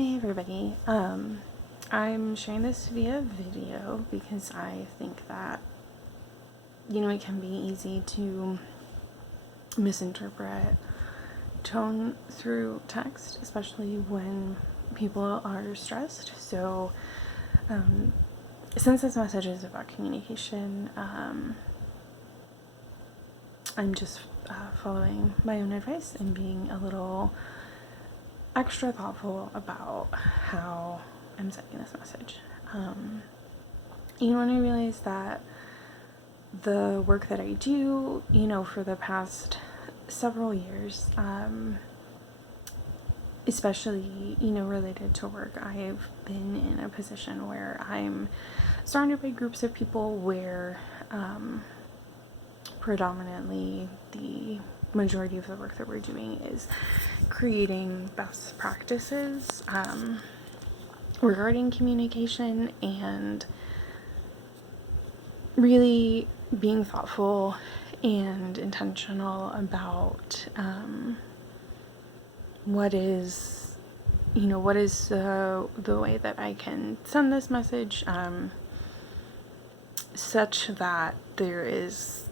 Hey everybody, I'm sharing this via video because I think that, it can be easy to misinterpret tone through text, especially when people are stressed. So, since this message is about communication, I'm just following my own advice and being a little extra thoughtful about how I'm sending this message. And I realized that the work that I do, for the past several years, especially, related to work, I've been in a position where I'm surrounded by groups of people where predominantly the majority of the work that we're doing is creating best practices regarding communication and really being thoughtful and intentional about what is the way that I can send this message such that there is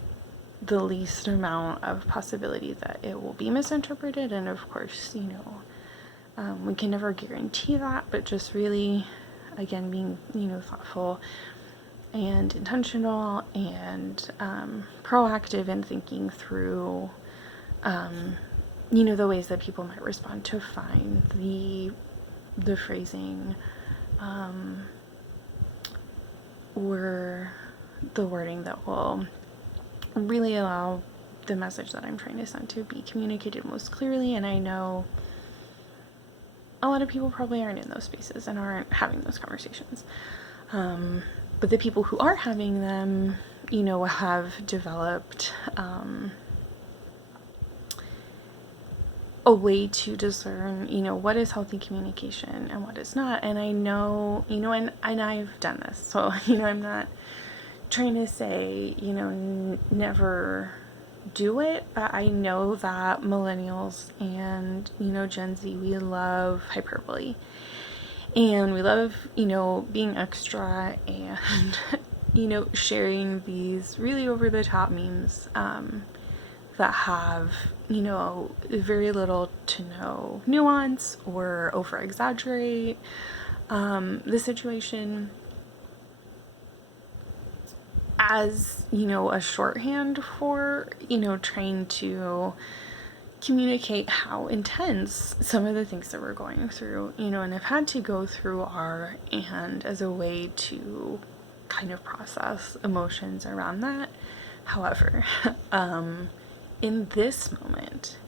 the least amount of possibility that it will be misinterpreted. And of course, we can never guarantee that, but just really, again, being, thoughtful and intentional and proactive in thinking through, the ways that people might respond to find the phrasing or the wording that will really allow the message that I'm trying to send to be communicated most clearly. And I know a lot of people probably aren't in those spaces and aren't having those conversations. But the people who are having them, have developed a way to discern, what is healthy communication and what is not. And I know, and I've done this. So, I'm not trying to say, never do it, but I know that millennials and, Gen Z, we love hyperbole. And we love, being extra and, sharing these really over the top memes that have, very little to no nuance or over exaggerate the situation as, a shorthand for, trying to communicate how intense some of the things that we're going through, and have had to go through are, and as a way to kind of process emotions around that. However, in this moment,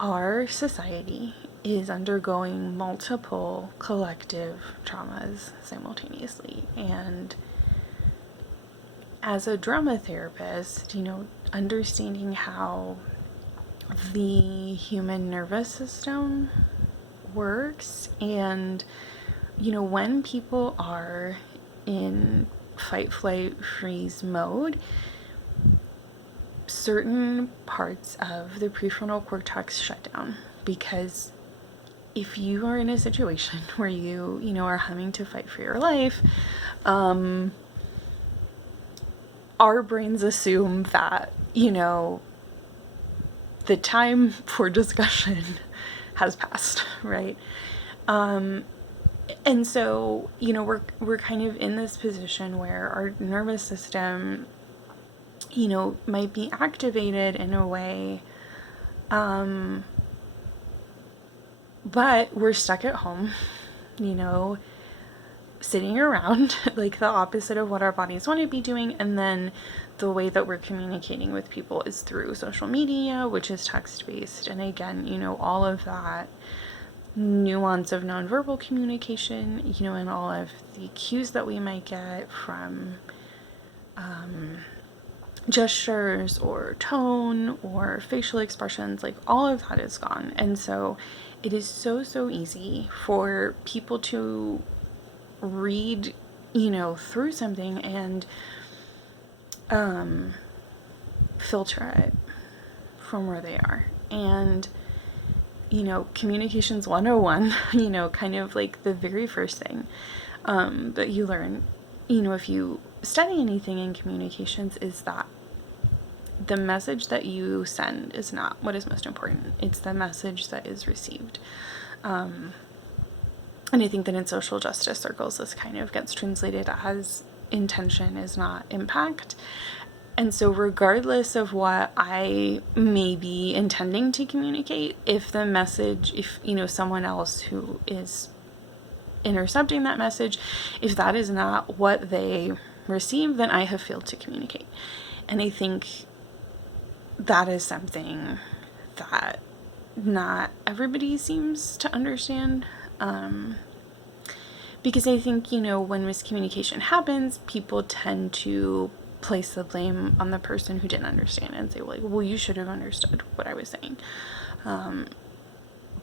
our society is undergoing multiple collective traumas simultaneously. And as a drama therapist, understanding how the human nervous system works and, when people are in fight, flight, freeze mode, certain parts of the prefrontal cortex shut down, because if you are in a situation where you are having to fight for your life, our brains assume that, the time for discussion has passed, right? And so, we're kind of in this position where our nervous system, might be activated in a way, but we're stuck at home, sitting around, like the opposite of what our bodies want to be doing. And then the way that we're communicating with people is through social media, which is text-based. And again, all of that nuance of nonverbal communication, and all of the cues that we might get from gestures or tone or facial expressions, like all of that is gone. And so it is so easy for people to read, through something and filter it from where they are. And communications 101, kind of like the very first thing that you learn, if you study anything in communications, is that the message that you send is not what is most important. It's the message that is received. And I think that in social justice circles, this kind of gets translated as intention is not impact. And so regardless of what I may be intending to communicate, if the message, if, someone else who is intercepting that message, if that is not what they receive, then I have failed to communicate. And I think that is something that not everybody seems to understand. Because I think, when miscommunication happens, people tend to place the blame on the person who didn't understand and say, well, you should have understood what I was saying.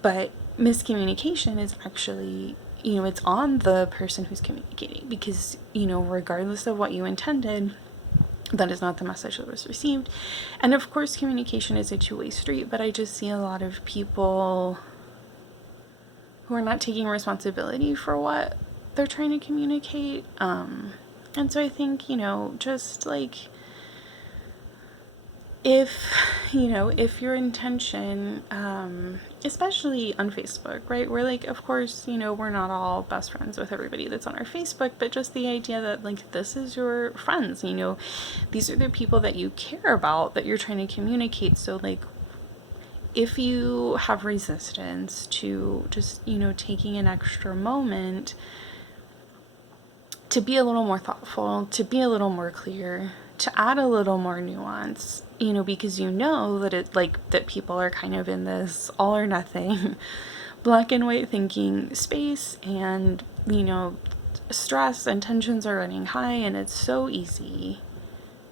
But miscommunication is actually, it's on the person who's communicating, because, regardless of what you intended, that is not the message that was received. And of course, communication is a two-way street, but I just see a lot of people who are not taking responsibility for what they're trying to communicate. And so I think, just like, if your intention, especially on Facebook, right, we're like, of course, we're not all best friends with everybody that's on our Facebook, but just the idea that, like, this is your friends, these are the people that you care about, that you're trying to communicate. So, like, if you have resistance to just, taking an extra moment to be a little more thoughtful, to be a little more clear, to add a little more nuance, because that people are kind of in this all or nothing, black and white thinking space, and, stress and tensions are running high, and it's so easy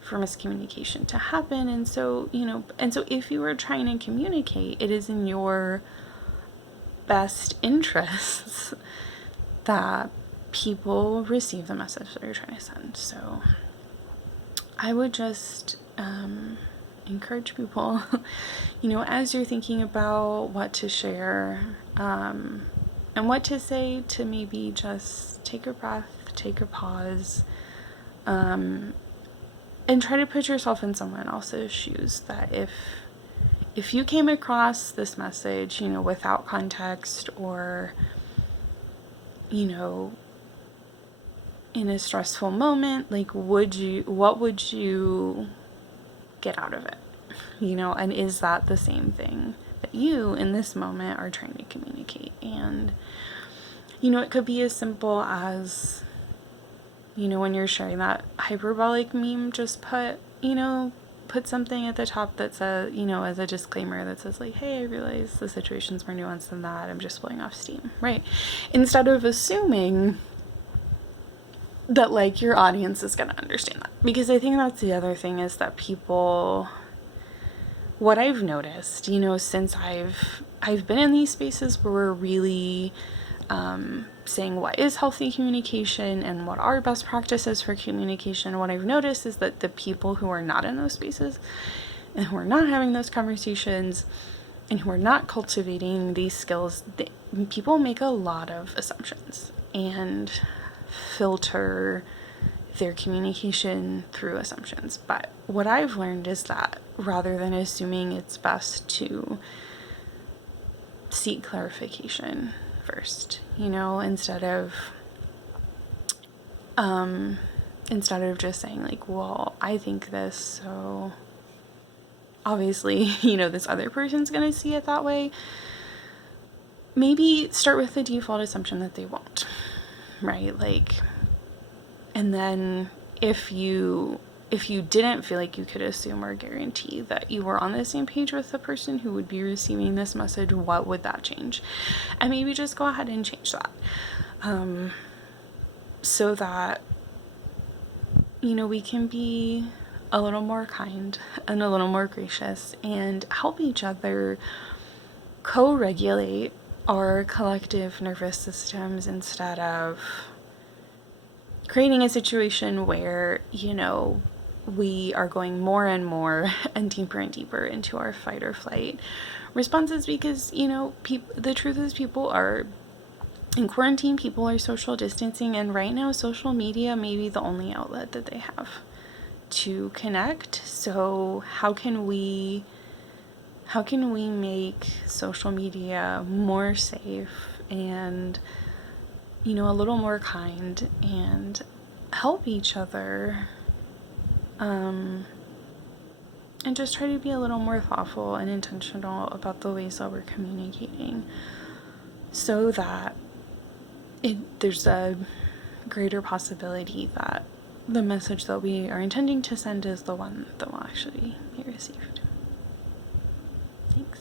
for miscommunication to happen. And so, if you are trying to communicate, it is in your best interests that people receive the message that you're trying to send. So I would just encourage people, as you're thinking about what to share and what to say, to maybe just take a breath, take a pause, and try to put yourself in someone else's shoes. That if you came across this message, without context, or, in a stressful moment, like, what would you get out of it? And is that the same thing that you in this moment are trying to communicate? And, it could be as simple as, when you're sharing that hyperbolic meme, just put something at the top that says, as a disclaimer that says, like, hey, I realize the situation's more nuanced than that. I'm just blowing off steam, right? Instead of assuming that, like, your audience is going to understand that. Because I think that's the other thing, is that people, what I've noticed, since I've been in these spaces where we're really saying what is healthy communication and what are best practices for communication, what I've noticed is that the people who are not in those spaces and who are not having those conversations and who are not cultivating these skills, people make a lot of assumptions and filter their communication through assumptions. But what I've learned is that rather than assuming, it's best to seek clarification first, instead of just saying, like, well, I think this, so obviously, this other person's gonna see it that way. Maybe start with the default assumption that they won't, right? Like, and then if you didn't feel like you could assume or guarantee that you were on the same page with the person who would be receiving this message, what would that change? And maybe just go ahead and change that, so that, we can be a little more kind and a little more gracious and help each other co-regulate our collective nervous systems, instead of creating a situation where, we are going more and more and deeper into our fight or flight responses because, you know, the truth is people are in quarantine, people are social distancing, and right now social media may be the only outlet that they have to connect. So how can we make social media more safe and, you know, a little more kind and help each other, and just try to be a little more thoughtful and intentional about the ways that we're communicating, so that there's a greater possibility that the message that we are intending to send is the one that will actually be received. Thanks.